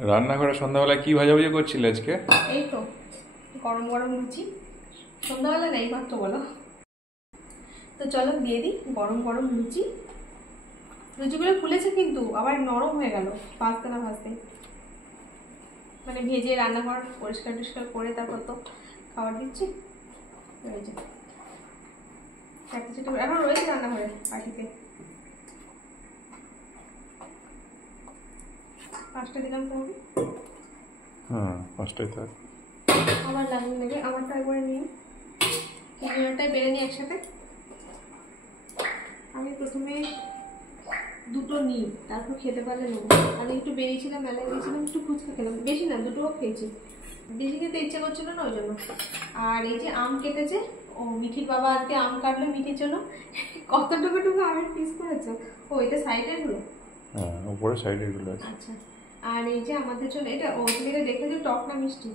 রান্নাঘরে সন্ধ্যাবেলা কি ভাজাভুজি করছিলে আজকে? এই তো গরম গরম লুচি। সন্ধ্যাবেলা নেই মাত্র বলো। তো চলো দিয়ে দিই গরম গরম লুচি। লুচিগুলো ফুলেছে কিন্তু আবার নরম হয়ে গেল ভাজতে না ভাজতে। মানে ভেজে রান্নাঘর পরিষ্কার টরিষ্কার করে তারপর তো খাবার দিচ্ছি। এই যে চারটে চারটে এখন রয়েছে রান্নাঘরে পাটিতে। 5টা দিলাম তো হবে। হ্যাঁ 5টাই থাক। আমার লাগবে নেবে আমারটা একবারে নিই, তিনজনটাই বেড়ে নিই একসাথে। আমি প্রথমে দুটো নিই তারপর খেতে পারলে নেবো। আমি একটু বেরিয়েছিলাম, মেলায় গিয়েছিলাম, একটু ফুচকা খেলাম, বেশি না দুটোও খেয়েছি, বেশি খেতে ইচ্ছে করছিল না ওই জন্য। আর এই যে আম কেটেছে, ও মিঠির বাবা আজকে আম কাটলো মিঠির জন্য। কতটুকু আমের পিস করেছো? ও এটা সাইডের গুলো? হ্যাঁ উপরে সাইডের গুলো আছে। আচ্ছা। আর এই যে আমাদের জন্য এটা ও তুমি এটা দেখে যে টক না মিষ্টি?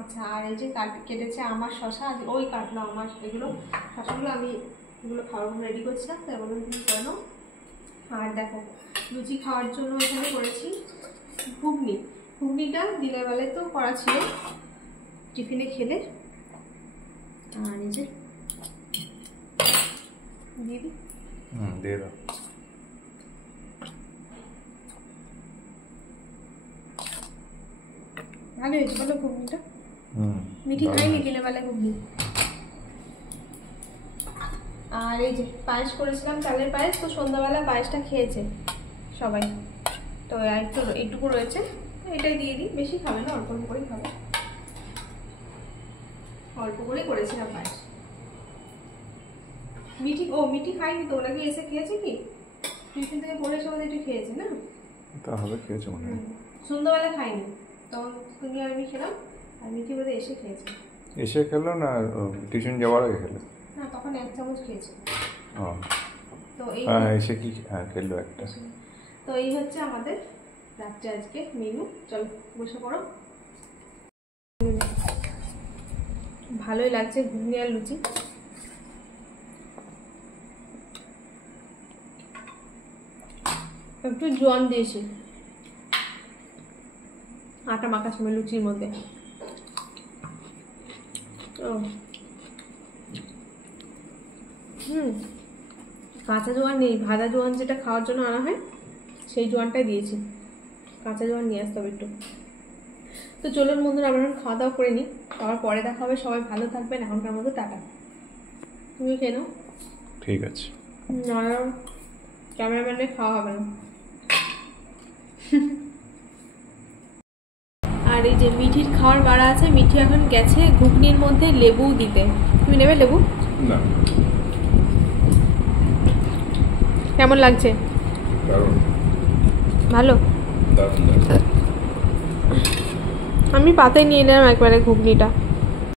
আচ্ছা। আর এই যে কেটেছে আমার শশা, আজ ওই কাটলো আমার এগুলো শশাগুলো, আমি এগুলো খাওয়ার রেডি করছিলাম তো এগুলো তুমি করে নাও। আর দেখো লুচি খাওয়ার জন্য এখানে করেছি ঘুগনি। ঘুগনিটা দিনের বেলায় তো করা ছিল টিফিনে খেলে। আর এই যে দিয়ে দিই। দিয়ে দাও। ভালো হয়েছে বলো ঘুগনিটা? মিঠি খাইনি দিনের বেলায় ঘুগনি। আর এই যে পায়েস করেছিলাম, চালের পায়েস, তো সন্ধ্যাবেলা পায়েসটা খেয়েছে সবাই, তো এইটুকু রয়েছে, এটাই দিয়ে দিই। বেশি খাবে না, অল্প অল্প করেই খাবে, অল্প করেই করেছিলাম পায়েস। মিঠি খাইনি তো, ওরা কি এসে খেয়েছে কি? টিফিন থেকে পড়ে এসে একটু খেয়েছে না? তাহলে খেয়েছে মনে হয়। সন্ধ্যাবেলা খাইনি, তখন তুমি আর আমি খেলাম, আর মিঠি বোধহয় এসে খেয়েছে। এসে খেলো না টিউশন যাওয়ার আগে খেলো? না তখন 1 চামচ খেয়েছে। তো এই এসে কি খেলো একটা। তো এই হচ্ছে আমাদের রাত্রে আজকে মেনু। চলো বসে পড়ো। ভালোই লাগছে ঘুগনি আর লুচি। একটু জোয়ান দিয়েছি আটা মাখার সময় লুচির মধ্যে। কাঁচা জোয়ান নেই, ভাজা জোয়ান যেটা খাওয়ার জন্য আনা হয় সেই জোয়ানটাই দিয়েছি, কাঁচা জোয়ান নিয়ে আসতে হবে একটু। তো চলুন বন্ধুরা আমরা খাওয়া দাওয়া করে নিই, সবার পরে দেখা হবে। সবাই ভালো থাকবেন, এখনকার মতো টাটা। তুমি কেন? ঠিক আছে। না ক্যামেরাম্যানের খাওয়া হবে না। আর এই যে মিঠির খাওয়ার বাড়া আছে, মিঠি এখন গেছে ঘুগনির মধ্যে লেবু দিতে। তুমি নেবে লেবু? না। কেমন লাগছে? ভালো। আমি পাতে নিয়ে নিলাম একবারে ঘুগনিটা।